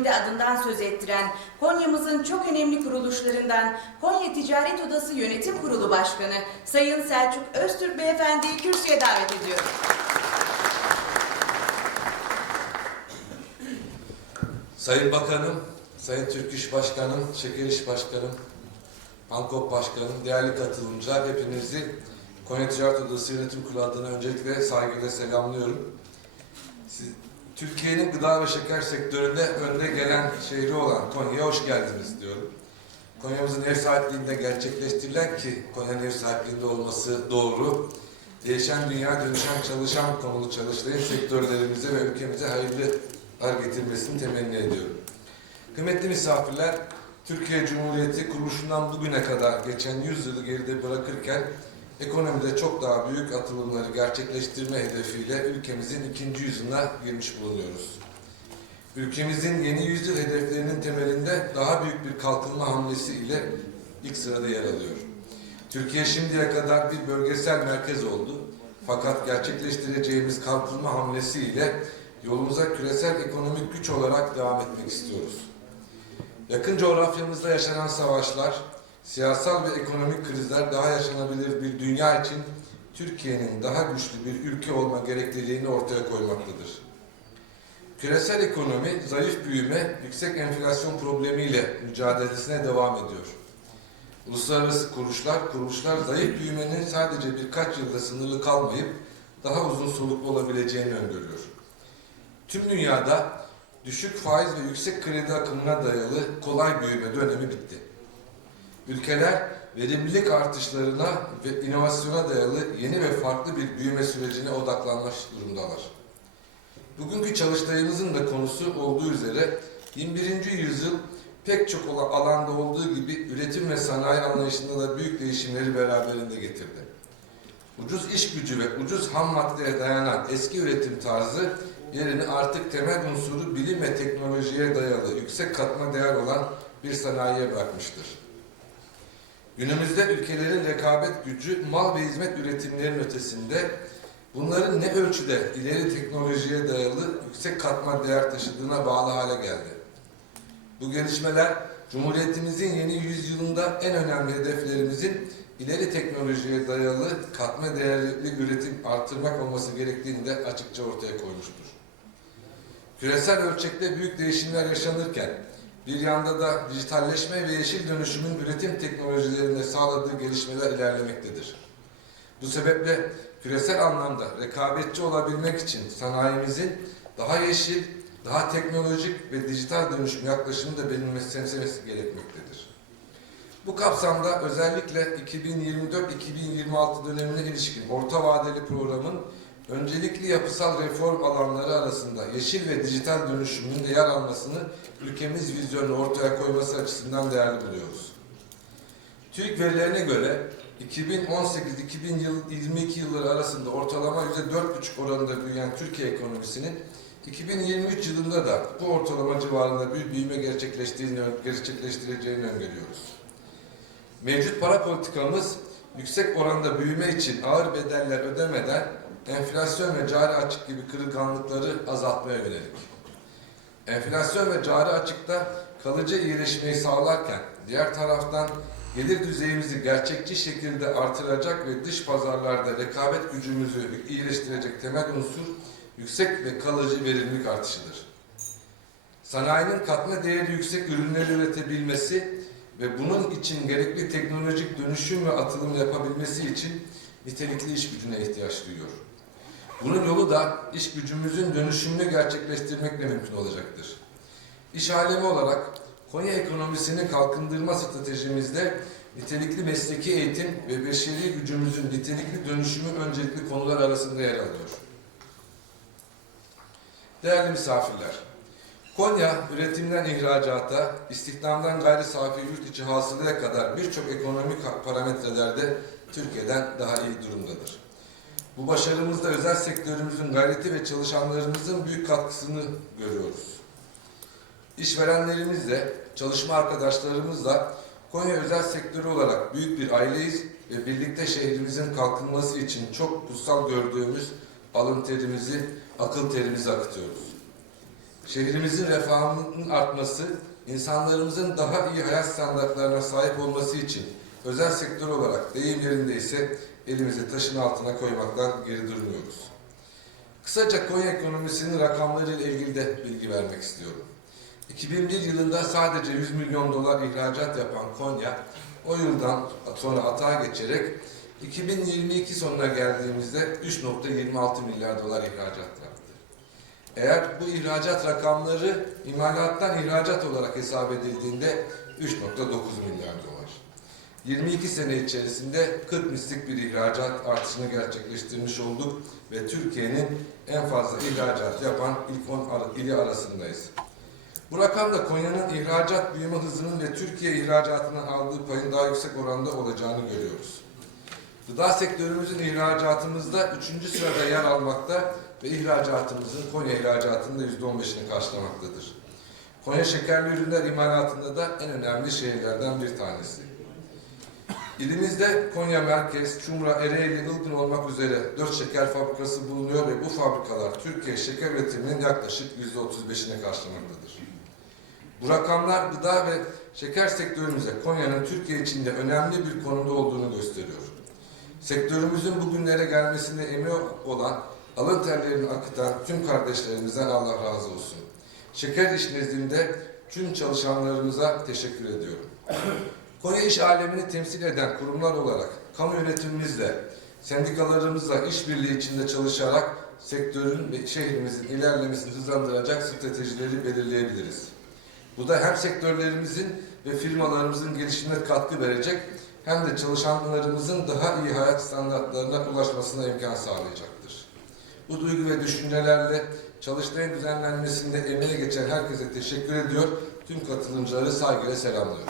ekonomide adından söz ettiren Konya'mızın çok önemli kuruluşlarından Konya Ticaret Odası Yönetim Kurulu Başkanı Sayın Selçuk Öztürk Beyefendi'yi kürsüye davet ediyorum. Sayın Bakanım, Sayın Türk İş Başkanım, Şeker İş Başkanım, Ankop Başkanım, değerli katılımcılar hepinizi Konya Ticaret Odası Yönetim Kurulu adına öncelikle saygıyla selamlıyorum. Siz, Türkiye'nin gıda ve şeker sektöründe önde gelen şehri olan Konya'ya hoş geldiniz diyorum. Konya'mızın ev sahipliğinde gerçekleştirilen ki Konya'nın ev sahipliğinde olması doğru. Değişen dünya dönüşen çalışan konulu çalıştayın sektörlerimize ve ülkemize hayırlı ar getirmesini temenni ediyorum. Kıymetli misafirler, Türkiye Cumhuriyeti kuruluşundan bugüne kadar geçen 100 yılı geride bırakırken ekonomide çok daha büyük atılımları gerçekleştirme hedefiyle ülkemizin ikinci yüzyılına girmiş bulunuyoruz. Ülkemizin yeni yüzyıl hedeflerinin temelinde daha büyük bir kalkınma hamlesi ile ilk sırada yer alıyor. Türkiye şimdiye kadar bir bölgesel merkez oldu. Fakat gerçekleştireceğimiz kalkınma hamlesi ile yolumuza küresel ekonomik güç olarak devam etmek istiyoruz. Yakın coğrafyamızda yaşanan savaşlar, siyasal ve ekonomik krizler daha yaşanabilir bir dünya için Türkiye'nin daha güçlü bir ülke olma gerekliliğini ortaya koymaktadır. Küresel ekonomi zayıf büyüme, yüksek enflasyon problemiyle mücadelesine devam ediyor. Uluslararası kuruluşlar, kuruluşlar zayıf büyümenin sadece birkaç yılda sınırlı kalmayıp daha uzun soluklu olabileceğini öngörüyor. Tüm dünyada düşük faiz ve yüksek kredi akımına dayalı kolay büyüme dönemi bitti. Ülkeler verimlilik artışlarına ve inovasyona dayalı yeni ve farklı bir büyüme sürecine odaklanmış durumdalar. Bugünkü çalıştayımızın da konusu olduğu üzere 21. yüzyıl pek çok alanda olduğu gibi üretim ve sanayi anlayışında da büyük değişimleri beraberinde getirdi. Ucuz iş gücü ve ucuz ham maddeye dayanan eski üretim tarzı yerini artık temel unsuru bilim ve teknolojiye dayalı yüksek katma değer olan bir sanayiye bırakmıştır. Günümüzde ülkelerin rekabet gücü mal ve hizmet üretimlerinin ötesinde bunların ne ölçüde ileri teknolojiye dayalı yüksek katma değer taşıdığına bağlı hale geldi. Bu gelişmeler Cumhuriyetimizin yeni yüzyılında en önemli hedeflerimizin ileri teknolojiye dayalı katma değerli üretim artırmak olması gerektiğini de açıkça ortaya koymuştur. Küresel ölçekte büyük değişimler yaşanırken bir yanda da dijitalleşme ve yeşil dönüşümün üretim teknolojilerinde sağladığı gelişmeler ilerlemektedir. Bu sebeple küresel anlamda rekabetçi olabilmek için sanayimizin daha yeşil, daha teknolojik ve dijital dönüşüm yaklaşımı da benimsemesi gerekmektedir. Bu kapsamda özellikle 2024-2026 dönemine ilişkin orta vadeli programın öncelikli yapısal reform alanları arasında yeşil ve dijital dönüşümün de yer almasını ülkemiz vizyonu ortaya koyması açısından değerli buluyoruz. TÜİK verilerine göre 2018-2022 yılları arasında ortalama %4,5 oranında büyüyen Türkiye ekonomisinin 2023 yılında da bu ortalama civarında bir büyüme gerçekleştiğini, gerçekleştireceğini öngörüyoruz. Mevcut para politikamız yüksek oranda büyüme için ağır bedeller ödemeden enflasyon ve cari açık gibi kırılganlıkları azaltmaya yönelik. Enflasyon ve cari açıkta kalıcı iyileşmeyi sağlarken diğer taraftan gelir düzeyimizi gerçekçi şekilde artıracak ve dış pazarlarda rekabet gücümüzü iyileştirecek temel unsur yüksek ve kalıcı verimlilik artışıdır. Sanayinin katma değeri yüksek ürünleri üretebilmesi ve bunun için gerekli teknolojik dönüşüm ve atılım yapabilmesi için nitelikli iş gücüne ihtiyaç duyuyor. Bunun yolu da iş gücümüzün dönüşümünü gerçekleştirmekle mümkün olacaktır. İş alemi olarak Konya ekonomisini kalkındırma stratejimizde nitelikli mesleki eğitim ve beşeri gücümüzün nitelikli dönüşümü öncelikli konular arasında yer alıyor. Değerli misafirler, Konya üretimden ihracata, istihdamdan gayri safi yurt içi hasılaya kadar birçok ekonomik parametrelerde Türkiye'den daha iyi durumdadır. Bu başarımızda özel sektörümüzün gayreti ve çalışanlarımızın büyük katkısını görüyoruz. İşverenlerimizle, çalışma arkadaşlarımızla Konya özel sektörü olarak büyük bir aileyiz ve birlikte şehrimizin kalkınması için çok kutsal gördüğümüz alın terimizi, akıl terimizi akıtıyoruz. şehrimizin refahının artması, insanlarımızın daha iyi hayat standartlarına sahip olması için özel sektör olarak deyim yerindeyse elimizi taşın altına koymaktan geri durmuyoruz. Kısaca Konya ekonomisinin rakamlarıyla ilgili de bilgi vermek istiyorum. 2001 yılında sadece 100 milyon dolar ihracat yapan Konya, o yıldan sonra atağa geçerek 2022 sonuna geldiğimizde 3.26 milyar dolar ihracat yaptı. Eğer bu ihracat rakamları imalattan ihracat olarak hesap edildiğinde 3.9 milyar dolar. 22 sene içerisinde 40 mislik bir ihracat artışını gerçekleştirmiş olduk ve Türkiye'nin en fazla ihracat yapan ilk 10 ar- ili arasındayız. Bu rakamda Konya'nın ihracat büyüme hızının ve Türkiye ihracatından aldığı payın daha yüksek oranda olacağını görüyoruz. Gıda sektörümüzün ihracatımızda 3. sırada yer almakta ve ihracatımızın Konya ihracatının da %15'ini karşılamaktadır. Konya şekerli ürünler imalatında da en önemli şehirlerden bir tanesi. İlimizde Konya Merkez, Çumra, Ereğli, Ilgın olmak üzere 4 şeker fabrikası bulunuyor ve bu fabrikalar Türkiye şeker üretiminin yaklaşık %35'ini karşılamaktadır. Bu rakamlar gıda ve şeker sektörümüze Konya'nın Türkiye içinde önemli bir konumda olduğunu gösteriyor. Sektörümüzün bugünlere gelmesinde emeği olan, alın terlerini akıtan tüm kardeşlerimizden Allah razı olsun. Şeker iş nezdinde tüm çalışanlarımıza teşekkür ediyorum. Konya iş alemini temsil eden kurumlar olarak kamu yönetimimizle, sendikalarımızla işbirliği içinde çalışarak sektörün ve şehrimizin ilerlemesini hızlandıracak stratejileri belirleyebiliriz. Bu da hem sektörlerimizin ve firmalarımızın gelişimine katkı verecek hem de çalışanlarımızın daha iyi hayat standartlarına ulaşmasına imkan sağlayacaktır. Bu duygu ve düşüncelerle çalıştayın düzenlenmesinde emeği geçen herkese teşekkür ediyor. Tüm katılımcıları saygıyla selamlıyorum.